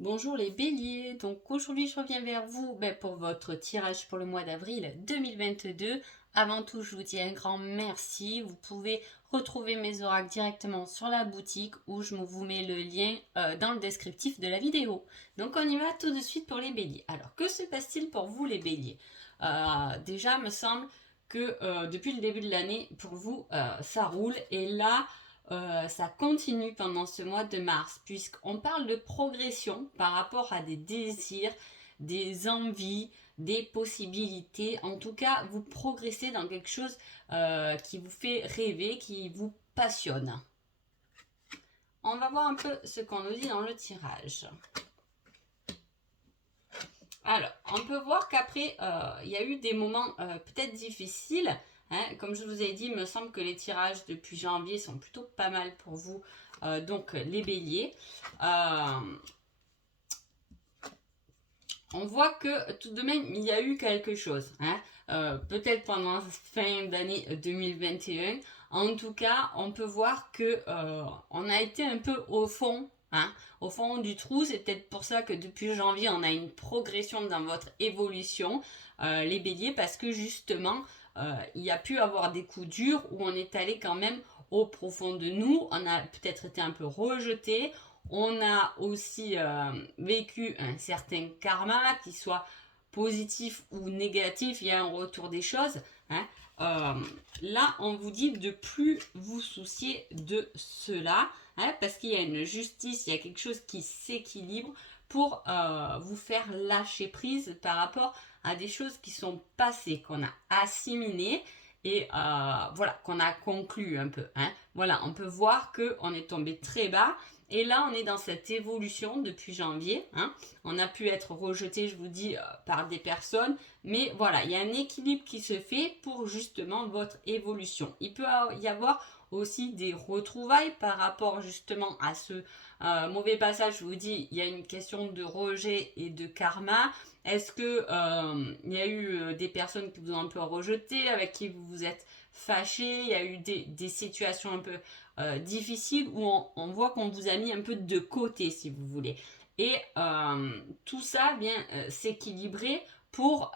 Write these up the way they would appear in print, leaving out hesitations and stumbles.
Bonjour les béliers, donc aujourd'hui je reviens vers vous pour votre tirage pour le mois d'avril 2022. Avant tout, je vous dis un grand merci. Vous pouvez retrouver mes oracles directement sur la boutique ou je vous mets le lien dans le descriptif de la vidéo. Donc on y va tout de suite pour les béliers. Alors que se passe-t-il pour vous les béliers? Déjà, me semble que depuis le début de l'année, pour vous, ça roule. Et là, ça continue pendant ce mois de mars, puisqu'on parle de progression par rapport à des désirs, des envies, des possibilités. En tout cas, vous progressez dans quelque chose qui vous fait rêver, qui vous passionne. On va voir un peu ce qu'on nous dit dans le tirage. Alors, on peut voir qu'après, il y a eu des moments peut-être difficiles. Hein. Comme je vous ai dit, il me semble que les tirages depuis janvier sont plutôt pas mal pour vous, donc les béliers. On voit que tout de même, il y a eu quelque chose. Hein. Peut-être pendant la fin d'année 2021. En tout cas, on peut voir que on a été un peu au fond. Hein, au fond du trou, c'est peut-être pour ça que depuis janvier, on a une progression dans votre évolution, les béliers, parce que justement, il y a pu avoir des coups durs où on est allé quand même au profond de nous, on a peut-être été un peu rejeté, on a aussi vécu un certain karma, qu'il soit positif ou négatif, il y a un retour des choses. Hein. Là, on vous dit de plus vous soucier de cela, hein, parce qu'il y a une justice, il y a quelque chose qui s'équilibre pour vous faire lâcher prise par rapport à des choses qui sont passées, qu'on a assimilées et voilà, qu'on a conclu un peu. Hein. Voilà, on peut voir qu'on est tombé très bas. Et là, on est dans cette évolution depuis janvier. Hein. On a pu être rejeté, je vous dis, par des personnes. Mais voilà, il y a un équilibre qui se fait pour justement votre évolution. Il peut y avoir aussi des retrouvailles par rapport justement à ce mauvais passage. Je vous dis, il y a une question de rejet et de karma. Est-ce que il y a eu des personnes qui vous ont un peu rejeté, avec qui vous vous êtes fâché? Il y a eu des situations un peu difficiles où on voit qu'on vous a mis un peu de côté, si vous voulez. Et tout ça vient s'équilibrer pour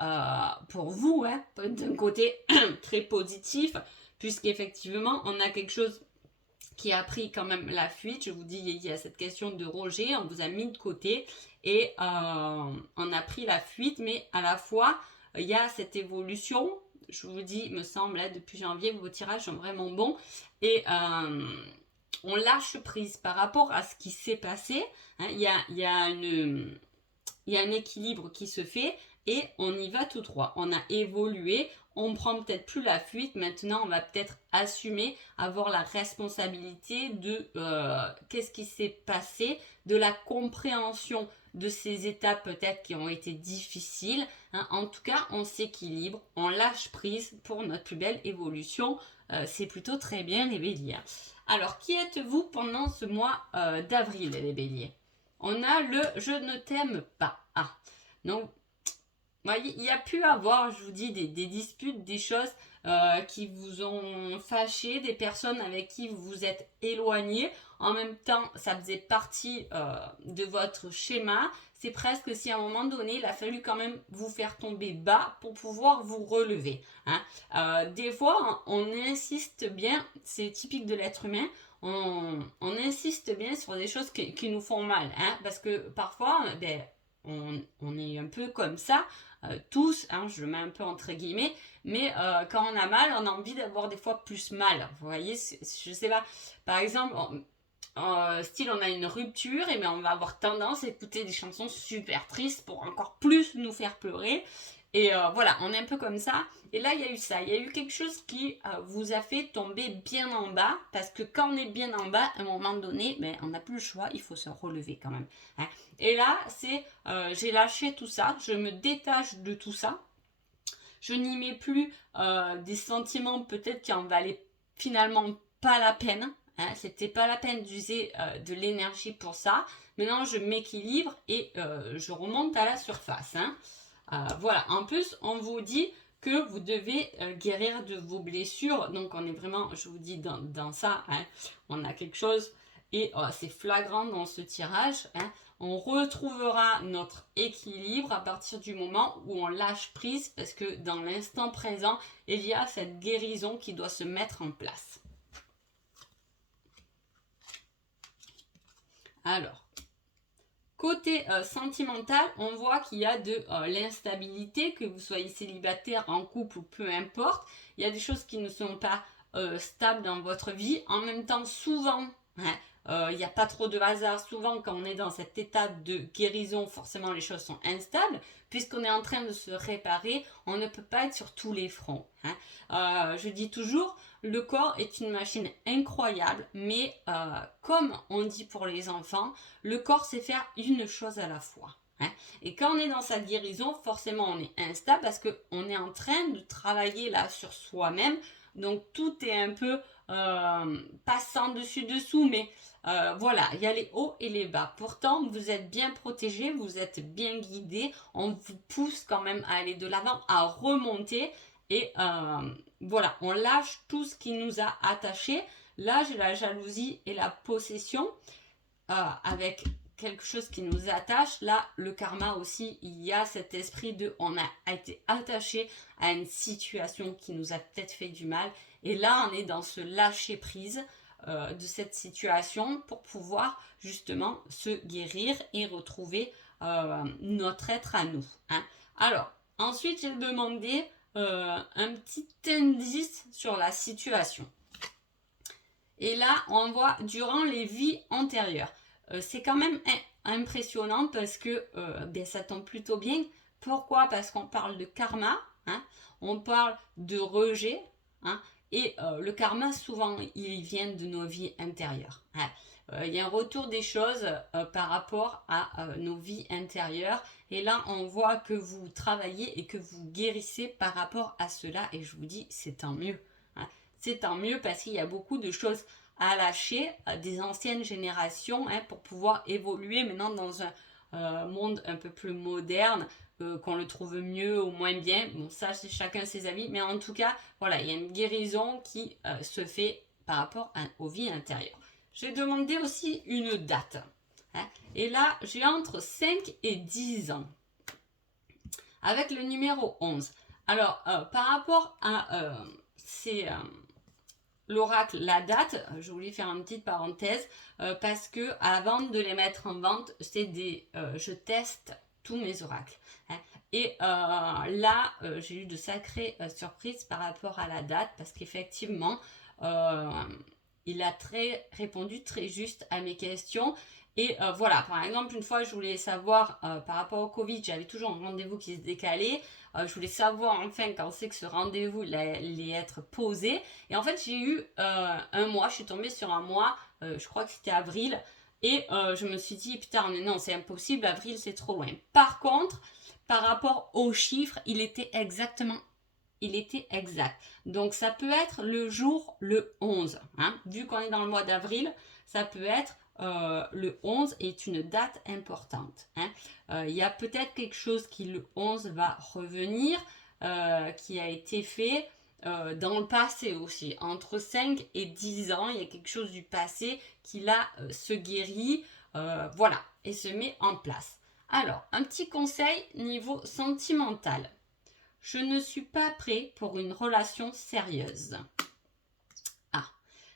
vous, hein, d'un côté très positif, puisqu'effectivement, on a quelque chose qui a pris quand même la fuite. Je vous dis, il y a cette question de rejet, on vous a mis de côté et on a pris la fuite, mais à la fois, il y a cette évolution. Je vous dis, me semble, là, depuis janvier, vos tirages sont vraiment bons et on lâche prise par rapport à ce qui s'est passé. Hein. Il y a un équilibre qui se fait et on y va tout droit. On a évolué, on prend peut-être plus la fuite. Maintenant, on va peut-être assumer, avoir la responsabilité de qu'est-ce qui s'est passé, de la compréhension de ces étapes peut-être qui ont été difficiles. Hein. En tout cas, on s'équilibre, on lâche prise pour notre plus belle évolution. C'est plutôt très bien les béliers. Alors, qui êtes-vous pendant ce mois d'avril, les béliers? On a le je ne t'aime pas. Ah, donc, voyez, il y a pu avoir, je vous dis, des disputes, des choses qui vous ont fâché, des personnes avec qui vous vous êtes éloigné. En même temps, ça faisait partie de votre schéma. C'est presque si à un moment donné, il a fallu quand même vous faire tomber bas pour pouvoir vous relever. Hein. Des fois, on insiste bien, c'est typique de l'être humain, on insiste bien sur des choses qui nous font mal. Hein, parce que parfois, on est un peu comme ça. Tous, hein, je le mets un peu entre guillemets, mais quand on a mal, on a envie d'avoir des fois plus mal. Vous voyez, je sais pas. Par exemple, style on a une rupture, et bien on va avoir tendance à écouter des chansons super tristes pour encore plus nous faire pleurer. Et voilà, on est un peu comme ça. Et là, il y a eu ça. Il y a eu quelque chose qui vous a fait tomber bien en bas. Parce que quand on est bien en bas, à un moment donné, on n'a plus le choix. Il faut se relever quand même. Hein. Et là, c'est j'ai lâché tout ça. Je me détache de tout ça. Je n'y mets plus des sentiments peut-être qui en valaient finalement pas la peine. Hein, c'était pas la peine d'user de l'énergie pour ça. Maintenant, je m'équilibre et je remonte à la surface. Hein. Voilà, en plus, on vous dit que vous devez guérir de vos blessures. Donc, on est vraiment, je vous dis, dans ça. Hein, on a quelque chose et c'est flagrant dans ce tirage, hein, on retrouvera notre équilibre à partir du moment où on lâche prise parce que dans l'instant présent, il y a cette guérison qui doit se mettre en place. Alors, côté sentimental, on voit qu'il y a de l'instabilité, que vous soyez célibataire, en couple ou peu importe. Il y a des choses qui ne sont pas stables dans votre vie. En même temps, souvent, il n'y a pas trop de hasard. Souvent, quand on est dans cet état de guérison, forcément, les choses sont instables. Puisqu'on est en train de se réparer, on ne peut pas être sur tous les fronts. Je dis toujours, le corps est une machine incroyable, mais comme on dit pour les enfants, le corps sait faire une chose à la fois. Et quand on est dans sa guérison, forcément on est instable parce qu'on est en train de travailler là sur soi-même. Donc tout est un peu passant dessus-dessous, mais voilà, il y a les hauts et les bas. Pourtant, vous êtes bien protégé, vous êtes bien guidé. On vous pousse quand même à aller de l'avant, à remonter. Et voilà, on lâche tout ce qui nous a attachés. Là, j'ai la jalousie et la possession avec quelque chose qui nous attache. Là, le karma aussi, il y a cet esprit de on a été attaché à une situation qui nous a peut-être fait du mal. Et là, on est dans ce lâcher prise de cette situation pour pouvoir justement se guérir et retrouver notre être à nous. Alors, ensuite, j'ai demandé un petit indice sur la situation. Et là, on voit durant les vies antérieures. C'est quand même impressionnant parce que ça tombe plutôt bien. Pourquoi? Parce qu'on parle de karma, on parle de rejet, et le karma, souvent, il vient de nos vies intérieures. Il y a un retour des choses par rapport à nos vies intérieures. Et là, on voit que vous travaillez et que vous guérissez par rapport à cela. Et je vous dis, c'est tant mieux. C'est tant mieux parce qu'il y a beaucoup de choses à lâcher des anciennes générations pour pouvoir évoluer maintenant dans un monde un peu plus moderne, qu'on le trouve mieux ou moins bien. Bon, ça, c'est chacun ses avis. Mais en tout cas, voilà, il y a une guérison qui se fait par rapport aux vies intérieures. J'ai demandé aussi une date. Et là, j'ai entre 5 et 10 ans. Avec le numéro 11. Alors, par rapport à l'oracle, la date, je voulais faire une petite parenthèse parce que avant de les mettre en vente, je teste tous mes oracles. Et là, j'ai eu de sacrées surprises par rapport à la date parce qu'effectivement, il a répondu très juste à mes questions. Et voilà, par exemple, une fois, je voulais savoir, par rapport au Covid, j'avais toujours un rendez-vous qui se décalait. Je voulais savoir, enfin, quand c'est que ce rendez-vous allait être posé. Et en fait, j'ai eu un mois, je suis tombée sur un mois, je crois que c'était avril. Et je me suis dit, putain, mais non, c'est impossible, avril, c'est trop loin. Par contre, par rapport aux chiffres, il était exact. Donc, ça peut être le jour le 11. Vu qu'on est dans le mois d'avril, ça peut être le 11 est une date importante. Il y a peut-être quelque chose qui le 11 va revenir, qui a été fait dans le passé aussi. Entre 5 et 10 ans, il y a quelque chose du passé qui là se guérit, voilà, et se met en place. Alors, un petit conseil niveau sentimental. Je ne suis pas prêt pour une relation sérieuse.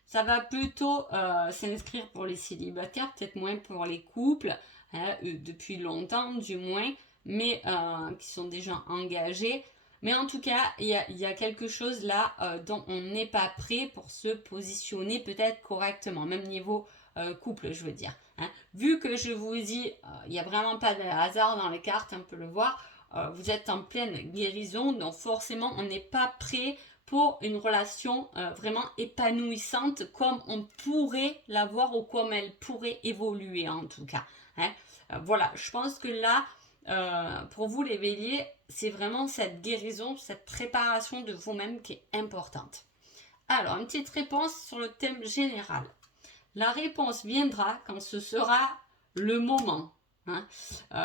Ça va plutôt s'inscrire pour les célibataires, peut-être moins pour les couples, depuis longtemps du moins, mais qui sont déjà engagés. Mais en tout cas, il y a quelque chose là dont on n'est pas prêt pour se positionner peut-être correctement, même niveau couple, je veux dire. Vu que je vous dis, il n'y a vraiment pas de hasard dans les cartes, on peut le voir, vous êtes en pleine guérison, donc forcément on n'est pas prêt pour une relation vraiment épanouissante comme on pourrait l'avoir ou comme elle pourrait évoluer en tout cas. Voilà, je pense que là, pour vous les béliers, c'est vraiment cette guérison, cette préparation de vous-même qui est importante. Alors, une petite réponse sur le thème général. La réponse viendra quand ce sera le moment.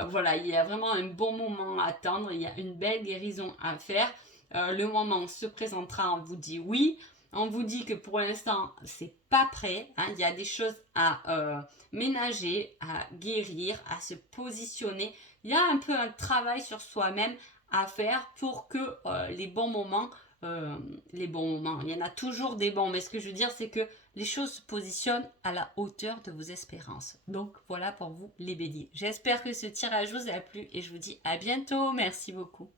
Voilà, il y a vraiment un bon moment à attendre, il y a une belle guérison à faire. Le moment se présentera, on vous dit oui. On vous dit que pour l'instant, c'est pas prêt. Hein. Il y a des choses à ménager, à guérir, à se positionner. Il y a un peu un travail sur soi-même à faire pour que les bons moments, il y en a toujours des bons, mais ce que je veux dire, c'est que les choses se positionnent à la hauteur de vos espérances. Donc voilà pour vous les béliers. J'espère que ce tirage vous a plu et je vous dis à bientôt. Merci beaucoup.